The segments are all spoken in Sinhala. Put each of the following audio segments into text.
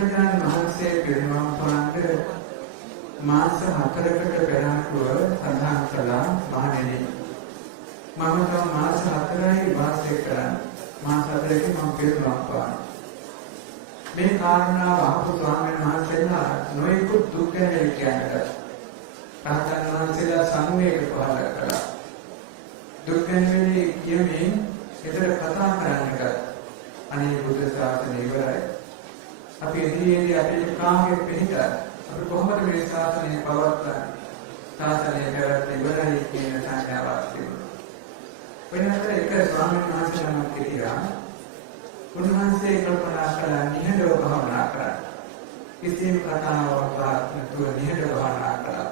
මහන්සේ පිරිනමන පාන්ට මාස 4කට පෙර ආතුව සඳහන් කළා මහණෙනි මම තව මාස 4යි වාසය කරන්නේ මාස 4කින් මම පිරිනමන පාන මේ කාරණාව අහපු ස්වාමීන් වහන්සේලා නොයෙකුත් දුක් ගැන කියන්නට රහතන් වහන්සේලා සංවේග පහළ කළා දුක් ගැන කියමින් ඒතර කතා කරන්නට අනේ බුද්ධ ශාසනය ඉවරයි අපි ඉදිරියේදී අපේ කාමයේ පිළිගත් අපි කොහොමද මේ ශාසනය පවත්වන්නේ ශාසනය කරත් ඉවරයි කියන සංඥාවක් තිබුණා. වෙනතර එක ස්වාමීන් වහන්සේ නමක් කිව්වා උන්වහන්සේ කල්පනා කළා නිහඬව භාවනා කරන්න. කිසිම කතාවක් නැතුව නිහඬව භාවනා කළා.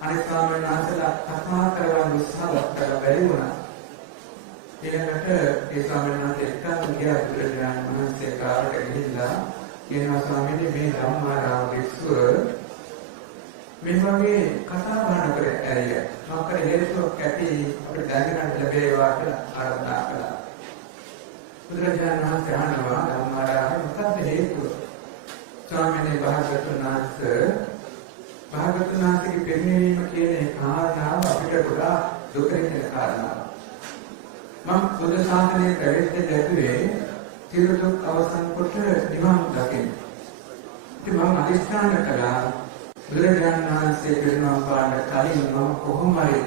අනිත් ස්වාමීන් වහන්සේලා කතා කරවන්න උත්සාහ කළා බැරි වුණා. ඊළඟට ඒ ස්වාමීන් වහන්සේ එක්කම ගියා බුදුරජාණන් වහන්සේ කාලට ගිහිල්ලා කියනවා ස්වාමීනි මේ ධම්මාරාම භික්ෂුව මේ වගේ කතා බහ කර ඇරිය. මොකද හේතුවක් ඇති අපිට දැනගන්න ලැබේවා කියලා ආරාධනා කළා. බුදුරජාණන් වහන්සේ අහනවා ධම්මාරාම මොකක්ද හේතුව? ස්වාමීනි භාගතුන් වහන්සේගේ පෙරණීම කියන කාරණාව අපිට ගොඩාක් දුකින් කියන කාරණාව. මම බුද්ධ ශාසනයේ පැවිදි දැක්ුවේ සියලු දුක් අවසන් කොට නිවන් දකින්න. ඉතින් මම අධිෂ්ඨාන කළා බුදුරජාණන් වහන්සේ පිරිනමන පාන්න කලින් මම කොහොම හරි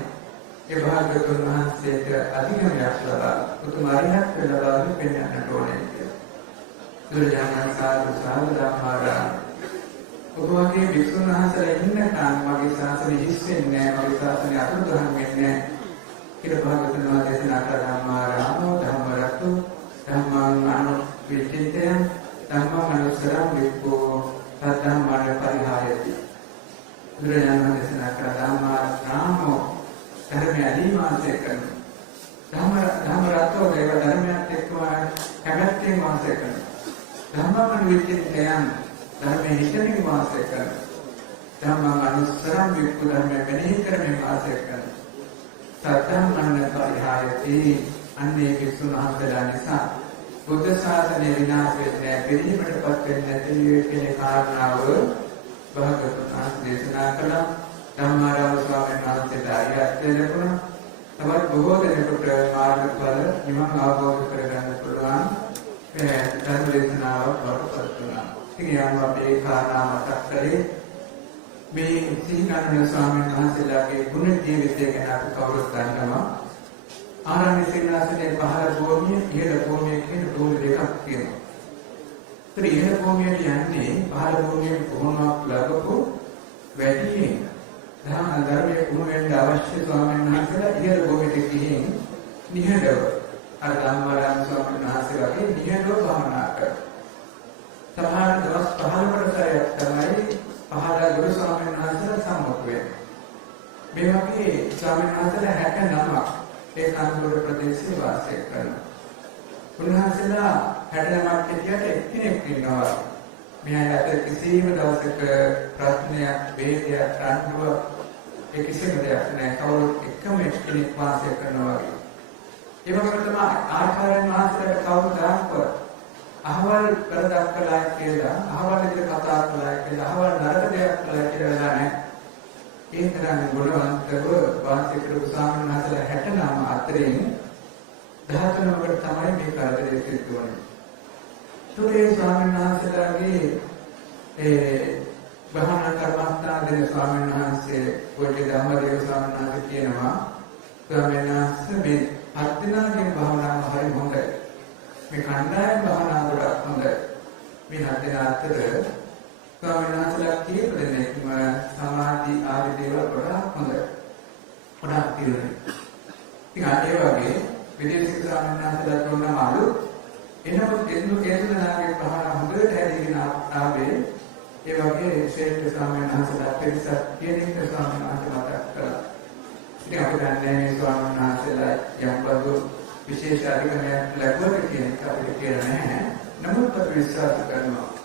ඒ භාග්‍යවතුන් වහන්සේට අධිගමනයක් ලබා උතුමාරියක් ලබා දෙන්නට ඕනේ කියලා. බුදුරජාණන් වහන්සේ ඔබ වගේ භික්ෂුන් වහන්සේලා ඉන්නකම් මගේ ශාසනය හිස් වෙන්නේ නැහැ මගේ ශාසනය අතුරුදහන් වෙන්නේ නැහැ. කියලා භාග්‍යවතුන් වහන්සේ දේශනා කළ ධම්මාරාමෝ ධම්මරතු ධම්මාන විචිතය ධම්මමනුසරම් වික්ඛෝ තද්ධම්මන පරිහායති. බුදුරජාණන් වහන්සේ දේශනා කළ ධම්මාරාමෝ ධර්මය අදීමාසය කරන ධම්මරතෝ දේව ධර්මයත් එක්කම කැමැත්තෙන් වාසය කරන ධම්මමන විචිතයන් ධර්මයේ හිතමින් වාසය කරන ධම්මමනුසරම් වික්ඛෝ ධර්මය මෙනෙහි කරමින් වාසය කරන තත්තමන්න පරිහායති. අන්නේ විසුණු වහන්සේලා නිසා බුද්ධ ශාසනය විනාශ වෙන්නේ නැහැ පිළිහිමටපත් වෙන්නේ නැති කියන කාරණාව භාගතුන් වහන්සේ දේශනා කළා. ධම්මාරාම ස්වාමීන් වහන්සේට ආයතය ලැබුණා. තවත් බොහෝ දෙනෙකුට මාර්ගඵල නිවන් අවබෝධ කරගන්න පුළුවන් ධර්ම දේශනාවක් වඩපත් වුණා. ඉතින් යම් අපේ කාරණා මතක් කරේ මේ සීනානන්ද ස්වාමීන් වහන්සේලාගේ ගුණ ජීවිතය ගැන අපි කවුරුත් දන්නවා. ආරණ්‍ය සේනාසනයේ පහළ භූමිය, ඉහළ භූමිය කියන භූමි දෙකක් තියෙනවා. ඒත් ඉහළ භූමියට යන්නේ පහළ භූමියෙන් කොහොමවත් ලැබපු වැඩි ධර්මයේ කුමෙන්ද අවශ්‍ය ස්වාමීන් වහන්සේලා ඉහළ භූමියට ගිහින් නිහඬව අර ධම්මාරාම ස්වාමීන් වහන්සේ වගේ නිහඬව භාවනා කරනවා. සමහර දවස් 15කට සැරයක් තමයි පහළ ගුරු ස්වාමීන් වහන්සේලා සම්මුඛ වෙන්නේ. මේ වගේ ස්වාමීන් වහන්සේලා 69ක් ඒ කන්දෝර ප්‍රදේශයේ වාසය කරනවා. උන්වහන්සේලා 69ක් විදියට එක්කෙනෙක් ඉන්නවා. මේ අතර කිසිම දවසක ප්‍රශ්නයක්, ભેදයක්, රණ්ඩුවක් ඒ කිසිම දෙයක් නැහැ. කවුරුත් එකම එක්කෙනෙක් වාසය කරනවා වගේ. ඒ වගේම තමයි ආචාර්යයන් වහන්සේලාට කවුරුදාක්වත් අහවල් කරදක් කළා කියලා, අහවල් විදිහට කතා කළා කියලා, අහවල් නරක දෙයක් කළා කියලා නැහැ. ඒ තරම් ගුණවන්තව වාසය කරපු ස්වාමීන් වහන්සේලා 69 අතරින් 13කට තමයි මේ කාර්යය සිදු වෙන්නේ. ඒ ස්වාමීන් වහන්සේලාගේ භාවනා කර්මස්ථාන දෙන ස්වාමීන් වහන්සේ පොඩි ධම්මදේව ස්වාමීන් වහන්සේ කියනවා ස්වාමීන් වහන්සේ මේ අත්දිනාගේ භාවනාව හරි හොඳයි. මේ කණ්ඩායම් භාවනාව ගොඩක් හොඳයි. මේ හතර අතර ස්වාමීන් වහන්සේලා කීප දෙනෙක්ම සමාධි ආදී දේවල් ගොඩක් හොඳයි. ගොඩක් තියෙනවා. ඉතින් ඒ වගේ විදේශික ස්වාමීන් වහන්සේලා තෝරනම අලු එනකොට කෙනෙකුගේ භාවනාව හොඳට හැදීගෙන ආවේ. ඒ වගේ ශ්‍රේෂ්ඨ ස්වාමීන් වහන්සේලා පිරිසක් කියනික ස්වාමීන් වහන්සේ මතක් කළා. ඉතින් අපි දන්නේ මේ ස්වාමීන් වහන්සේලා යම් බඳු විශේෂ අධිකමයක් ලැබුවා කියන එක අපිට කියලා නැහැ. නමුත් අපි විශ්වාස කරනවා.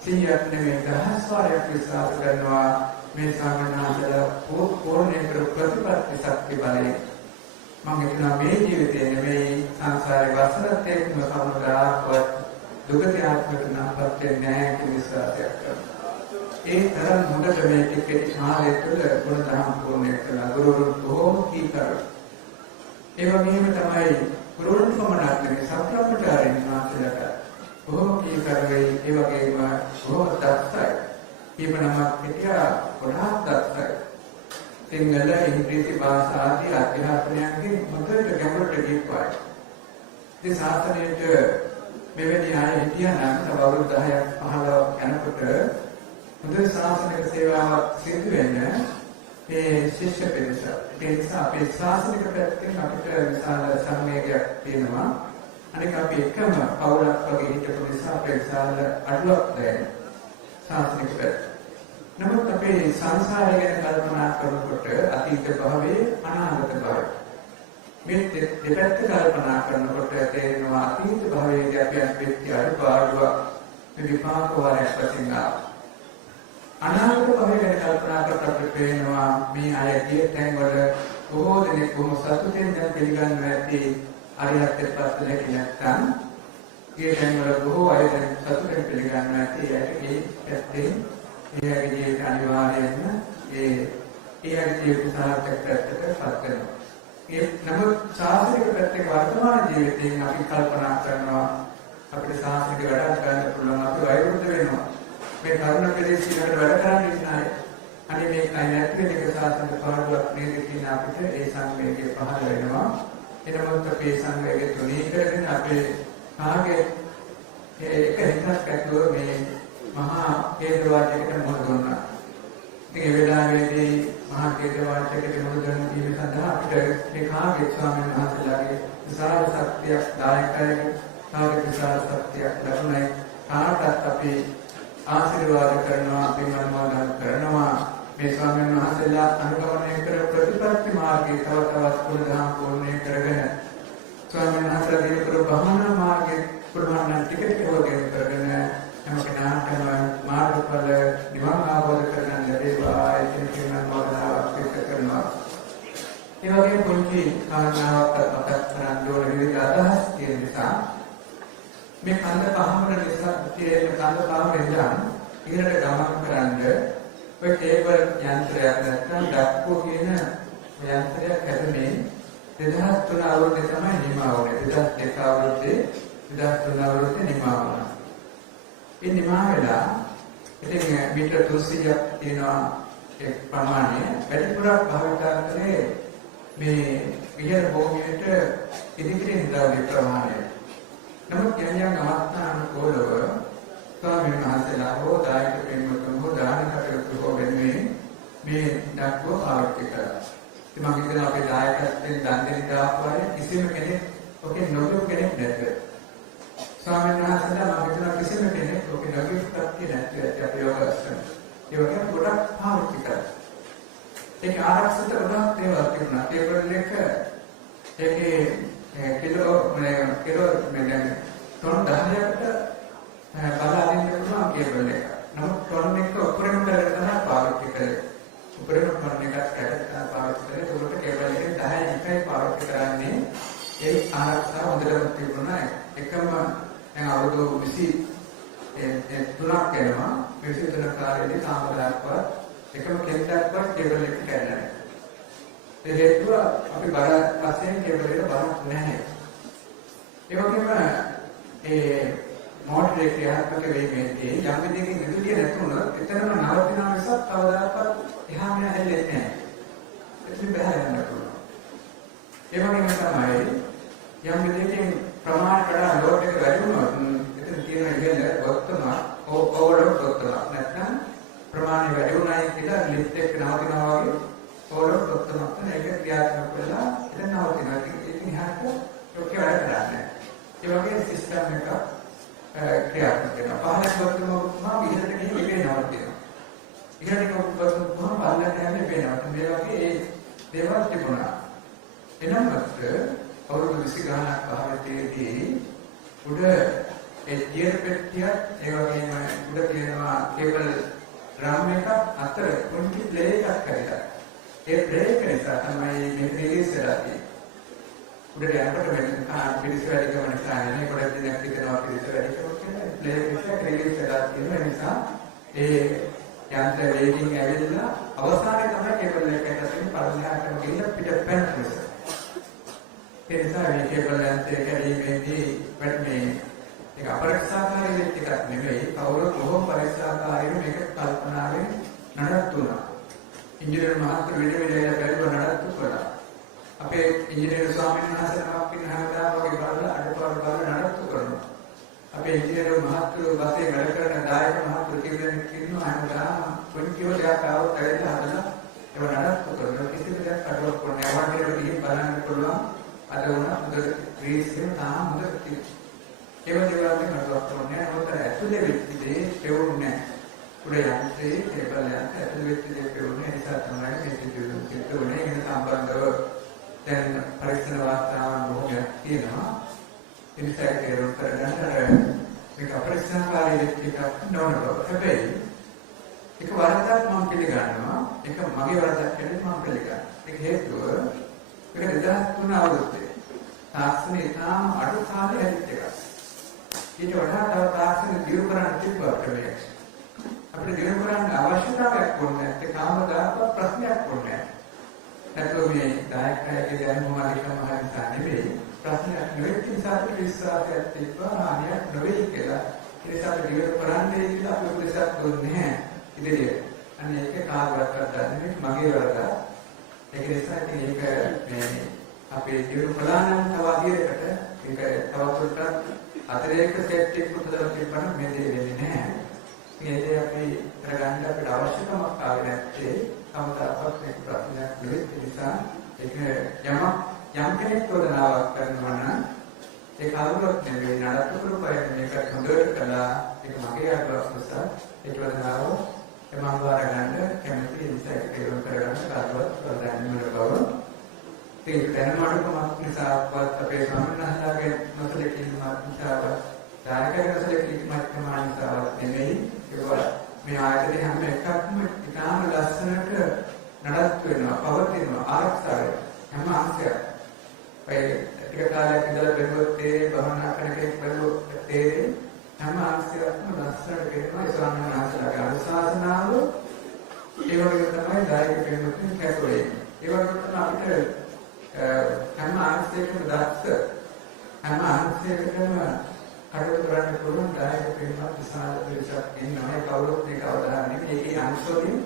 සියයක් නෙමෙයි දහස් වාරයක් විශ්වාස කරනවා මේ ස්වාමීන් වහන්සේලා පූර්ණ ප්‍රතිපත්ති ශක්ති බලයෙන් මම හිතනවා මේ ජීවිතේ නෙමෙයි සංසාරේ වසරත් එක්කම සමුදාවත් දුගති ආත්මයට නාපත් වෙන්නේ නැහැ කියන විශ්වාසයක් කරනවා. ඒ තරම් හොඳට මේ ටිකේ කාලය තුළ ගුණධර්ම පූර්ණ කළා. ගුරුවරුන් බොහෝම කීකරු. ඒ වගේම තමයි ගුරුවරුන් පමණක් නෙවෙයි සත්‍යප්‍රචාරයෙන් මාත්‍රයට බොහෝම කීකරු වෙයි. ඒ වගේම බොහෝම දක්ෂයි. ඊපනමක් හිටියා ගොඩාක් දක්ෂයි. සිංහල ඉංග්‍රීසි භාෂා ආදී අධ්‍යාපනයන්ගෙන් හොඳට ගැඹුරට ගිහිපුවා. ඉතින් සාසනයට මෙවැනි අය හිටියා නම් තව අවුරුදු 10ක් 15ක් යනකොට හොඳ ශාසනික සේවාවක් සිදු වෙන මේ ශිෂ්‍ය පිරිස. ඒ නිසා අපේ ශාසනික පැත්තෙන් අපිට විශාල සංවේගයක් තියෙනවා. අනික අපි එකම පවුලක් වගේ හිටපු නිසා අපේ විශාල අඩුවක් දැනෙන ශාසනික පැත්ත. නමුත් අපේ සංසාරය ගැන කල්පනා කරනකොට අතීත භවයේ අනාගත භවයේ මේ දෙපැත්ත කල්පනා කරනකොට තේරෙනවා අතීත භවයේදී අපි අත්විච්ච අඩුපාඩුවක් මේ විපාක වාරයක් වශයෙන් ආවා. අනාගත භවය ගැන කල්පනා කරනකොට පේනවා මේ අය ගිය තැන්වල බොහෝ දෙනෙක් බොහොම සතුටින් දැන් පිළිගන්නවා ඇති අරිහත්ත්වයට පත් වෙන්නේ නැත්නම් ගිය තැන්වල බොහෝ අය දැන් සතුටින් පිළිගන්නවා ඇති ඒකේ පැත්තෙන් ඒගේ ජීවිත අනිවාර්යයෙන්ම ඒ ජීවිත සාර්ථක පැත්තට පත් වෙනවා. ඒ නමුත් සාසනික පැත්තේ වර්තමාන ජීවිතයෙන් අපි කල්පනා කරනවා අපිට සාසනික වැඩක් ගන්න පුළුවන් අපි වෛරුද්ධ වෙනවා. මේ කරුණ පෙරේසියට වැඩ කරන්නේ නැහැ. අනේ මේ කයිනත් වෙනක සාසනික පාඩුවක් නේද කියන අපිට ඒ සංවේගය පහළ වෙනවා. එනමුත් අපේ සංවේගය තුනී කරගෙන අපේ කාගේ එක හිතක් ඇතුව මේ මහා කේන්ද්‍රවාදයකට මොහොත දුන්නා. ඉතින් ඒ වෙලාවේදී මහා කේන්ද්‍රවාදයකට මොහොත දුන්න දීම සඳහා අපිට මේ කාගේ ස්වාමීන් වහන්සේලාගේ විශාල ශක්තියක් දායකයි කාගේ විශාල ශක්තියක් ලැබුණයි. කාටත් අපි ආශිර්වාද කරනවා අපි මනෝමෝදන් කරනවා මේ ස්වාමීන් වහන්සේලා අනුගමනය කර ප්‍රතිපත්ති මාර්ගයේ තව තවත් කුලදහම් පූර්ණය කරගෙන ස්වාමීන් වහන්සේලා දිනකර භවනා මාර්ගයේ පුරාණ ටික වගේ කරගෙන හැම කෙනාටම මාර්ගඵල නිවන් අවබෝධ කරගන්න ලැබේවා කියන මනෝමෝදනාවක් පිට කරනවා. ඒ වගේම පොඩි කාරණාවක් මතක් කරගන්න ඕන විදිහට අදහස් තියෙන නිසා මේ කන්ද පහමර නිසා තියෙන කන්ද පහමර ඉඳන් ඉහළට ගමන් කරන්න ඔය කේබල් යන්ත්‍රයක් නැත්නම් ඩක්කෝ කියන යන්ත්‍රයක් හැදෙන්නේ 2003 අවුරුද්දේ තමයි නිමා වුනේ. 2002 අවුරුද්දේ 2003 අවුරුද්දේ නිමා වුණා. ඒ නිමා වෙලා ඉතින් මීටර් 300ක් තියෙනවා ඒ ප්‍රමාණය වැඩිපුරක් භාවිතා කරේ මේ විහාර භූමියට ඉදිරියෙන් දාන ප්‍රමාණය. නමුත් යම් අවස්ථානුකූලව ස්වාමීන් වහන්සේලා හෝ දායක පින්වතුන් හෝ දාන කටයුතු හෝ වෙන්නේ මේ ඩක්කෝ පාවිච්චි කරා. ඉතින් මම හිතනවා අපේ දායකත්වයෙන් දන් දෙන දාපුවානේ කිසිම කෙනෙක් ඔකේ නොදොක් කෙනෙක් නැද්ද? ස්වාමීන් වහන්සේලා මම හිතනවා කිසිම කෙනෙක් ඔකේ නොදොක් නැත්නම් අපි යෝගාසන. ඒ වගේම ගොඩක් පාවිච්චි කරා. ඒක ආරක්ෂිත ගොඩක් දේවල් තිබුණා. ඒවල එක ඒකේ කිලෝ මෙතන ටොන් 10කට බලාගෙන ඉන්නවා කේබල් එක. නමුත් ටොන් එක උපරිම කරගෙන තමයි පාවිච්චි කරේ. උපරිම ටොන් එකක් කඩලා පාවිච්චි කරේ. ඒකට කේබල් එකෙන් 10 එකයි පාවිච්චි කරන්නේ. ඒ ආරක්ෂාව හොඳටම තිබුණා. එකම දැන් අවුරුදු 23ක් යනවා. 23 කාලෙදී තාමදාක්වත් එකම කෙනෙක්වත් කේබල් එක කැඩලා නැහැ. ඒ හේතුව අපි බර වශයෙන් කේබල් එක බලක් නැහැ. ඒ වගේම ඒ මෝටර් එක ක්‍රියාත්මක වෙන්නේ යම් දෙයකින් විදුලිය නැතුණොත් එතනම නවතිනවා මිසක් කවදාකවත් එහා මෙහා හැලෙන්නේ නැහැ. එතන බෑ යන්න පුළුවන්. ඒ වගේම තමයි යම් දෙයකින් ප්‍රමාණයට ලෝඩ් එක වැඩි වුණොත් එතන තියෙන ඉහළ වත්තම ඕවර්ලෝඩ් වත්තම නැත්නම් ප්‍රමාණය වැඩි වුණායි කියලා ලිෆ්ට් එක නවතිනවා වගේ ඕවර්ලෝඩ් වත්තමක් ඒක ක්‍රියාත්මක වෙලා එතන නවතිනවා. ඉතින් එහාට ඔක්කොම වැඩ කරන්නේ. ඒ වගේ සිස්ටම් එකක් ක්‍රියාත්මක වෙනවා. පහළට වත්තම ඉහළට ගිහින් ඉබේ නවතිනවා. ඉහළට වත්තම පහළට යන්නේ වෙනවා. මේ වගේ ඒ දේවල් තිබුණා. එනමුත් අවුරුදු 20 ගණනක් පහළටදී උඩ ඒ ජියර් පෙට්ටිය ඒ වගේම උඩ තියෙනවා කේබල් රාම් එක අතර පොඩි ප්ලේ එකක් කරලා ඒ ප්ලේ එක නිසා තමයි මේ රිලීස් වෙලා තියෙන්නේ. උඩට යනකොට මෙන්න පිළිස වැඩිකම නිසා නේ කොට දිනක් හිතනවා පිළිස වැඩිකම කියලා ප්ලේ එක රිලීස් එකක් තියෙනවා. ඒ නිසා ඒ යන්ත්‍ර වේගින් ඇවිල්ලා අවසානයේ තමයි කේබල් එක ඇතුලේ පරිණාමයෙන් ගිහින් පිට පැනනවා. ඒ නිසා මේ කේබල් යන්ත්‍රය කැඩීමේදී මේ ඒක අපරික්ෂාකාරී වෙච්ච එකක් නෙමෙයි. කවුරුත් බොහොම පරික්ෂාකාරීව මේක කල්පනාවෙන් නඩත්තු වුණා. ඉංජිනේරු මහත්තුරු විවිධ බැලුව නඩත්තු කළා. අපේ ඉංජිනේරු ස්වාමීන් වහන්සේ නමක් ඉන්න හැමදාම වගේ බලලා අඩපාඩු බලලා නඩත්තු කරනවා. අපේ ඉංජිනේරු මහත්තුරු බසේ වැඩ කරන දායක මහත්තුරු කෙනෙක් ඉන්නවා හැමදාම පොඩි දෙයක් ආවොත් ඇවිල්ලා හදලා ඒව නඩත්තු කරනවා. කිසිම දෙයක් අඩුවක් කරන්නේ නැහැ. වටේට ගිහින් බලන්න පුළුවන්. අද වුණා හොඳට ග්‍රීස් එකේ තාම හොඳට තියෙනවා. ඒ වගේ වලින් නඩත්තු කරන්නේ නැහැ. ඇතුලේ වෙච්ච දේ පෙවුන්නේ නැහැ. උඩ යන්ත්‍රයේ කේබල් යන්ත්‍රය ඇතුලේ වෙච්ච දේ පෙවුන්නේ නිසා තමයි මේ සිදුවෙන්නේ. ඒක උනේ වෙන සම්බන්ධව දැන් පරීක්ෂණ වාර්තාවන් බොහෝමයක් තියෙනවා. ඒ නිසා ඒක කරගන්න මේක අපරික්ෂණකාරී වෙච්ච එකක් නොවනවා. හැබැයි ඒක වරදක් මම පිළිගන්නවා. ඒක මගේ වරදක් කියලා මම පිළිගන්නවා. ඒක හේතුව මේක 2003 අවුරුද්දේ තාක්ෂණය තාම අඩු කාලේ හැදිච්ච එකක්. ඊට වඩා තව තාක්ෂණ දියුණු කරන්න තිබ්බා ක්‍රමයක්. අපිට දියුණු කරන්න අවශ්‍යතාවයක් වුණේ නැත්නම් කාමදායක ප්‍රශ්නයක් වුණේ නැහැ. නැත්නම් මේ දායකයාගේ දැනුම අධිකම හරියට නෙවෙයි. ප්‍රශ්නයක් නෙවෙයි නිසා අපිට විශ්වාසයක් තිබ්බා ආනියක් නෙවෙයි කියලා. ඒ නිසා අපි දියුණු කරන්නේ කියලා අපි උපදේශයක් දුන්නේ නැහැ. ඉතින් අන්න ඒක කාගවත් කරන්නේ මගේ වරද. ඒක නිසා මේක මේ අපේ දියුණු ප්‍රදානම් තව අධිරයකට ඒක තවදුරටත් අතිරේක සෙට් එකක් පුතලා තිබ්බම මේ දේ වෙන්නේ නැහැ. මේක අපි කරගන්න අපිට අවශ්‍යකමක් ආවේ නැත්තේ කවදාවත් මේක ප්‍රශ්නයක් නෙවෙයි. ඒ නිසා ඒක යම් කෙනෙක් චෝදනාවක් කරනවා නම් ඒ කවුරුත් නෙවෙයි නඩත්තු කරපුවා මේක හොඳට කළා. ඒක මගේ අදහස් නිසා ඒ චෝදනාව මම වාර ගන්න කැමති නිසා ඒක තේරුම් කරගන්න කාටවත් ප්‍රධානම බව. ඒක දැනුම අඩුකමක් නිසාවත් අපේ සම්මතහලාගේ නොසලකීමක් නිසාවත් දායකයන් නොසලකීමක් ප්‍රමාණිතාවක් නෙමෙයි. මේ ආයතනයේ හැම එකක්ම ඉතාම ලස්සනට නඩත්තු වෙනවා, පවතිනවා, ආරක්ෂා වෙනවා. හැම අංශයක්. ඒ ටික කාලයක් ඉඳලා බැලුවොත් ඒ භවනා කරන කෙනෙක් බැලුවොත් තේරෙන්නේ හැම අංශයක්ම ලස්සනට වෙනවා. ඒ ස්වාමීන් වහන්සේලාගේ අනුශාසනාව ඒ වගේ තමයි දායක කෙනෙකුට කැපවෙන්නේ. ඒ වගේ තමයි අපිට හැම අංශයකම දක්ෂ හැම අංශයකම කටයුතු කරන්න පුළුවන් දායක කෙනෙක් විශාල පිරිසක් ඉන්නවා. ඒ කවුරුත් මේක අවධානය නෙමෙයි. ඒකේ අංශවලින්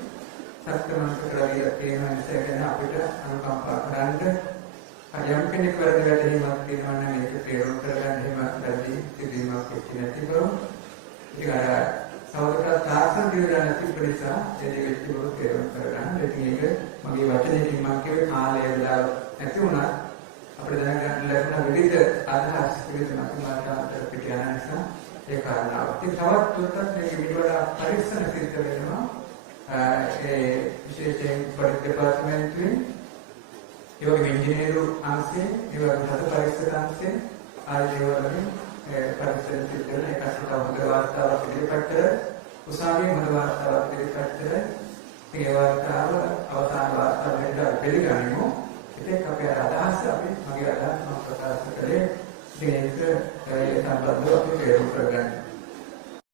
සත්‍යමන්ත කරලා තියෙන නිසා ගැන අපිට අනුකම්පා කරන්න යම් කෙනෙක් වැරදිලා එහෙමත් කියනවා නම් ඒක තේරුම් කරගන්න එහෙම වැඩි සිදුවීමක් වෙච්ච නැති බව. ඉතින් අර සමහරවිට තාක්ෂණ දියුණුව නැති නිසා ඒ දෙවිත් බව තේරුම් කරගන්න. ඉතින් ඒක මගේ වචනයකින් මම කියවේ කාලය වෙලා නැති වුණා. අපිට දැනගන්න ලැබුණ විවිධ අදහස් විවිධ මතවාදාන්තර පිට යන නිසා ඒ කාරණාව. ඉතින් තවත් තුරටත් මේක විවර පරීක්ෂණ සිද්ධ වෙනවා. ඒ විශේෂයෙන් පරිත් දෙපාර්තමේන්තුවේ ඒ වගේ ඉංජිනේරු අංශයේ ඒ වගේ හත පරීක්ෂක අංශයේ ආදී වලින් පරීක්ෂණ සිද්ධ වෙන එකකට හොඳ වාර්තාවක් ඉදිරිපත් කර උසාවියේ හොඳ වාර්තාවක් ඉදිරිපත් කර ඒ වාර්තාව අවසාන වාර්තාව වෙන්න පිළිගනිමු. ඒක අපේ අදහස මගේ අදහස මම ප්‍රකාශ කළේ. ඒක සම්බන්ධව අපි තේරුම් කරගන්න.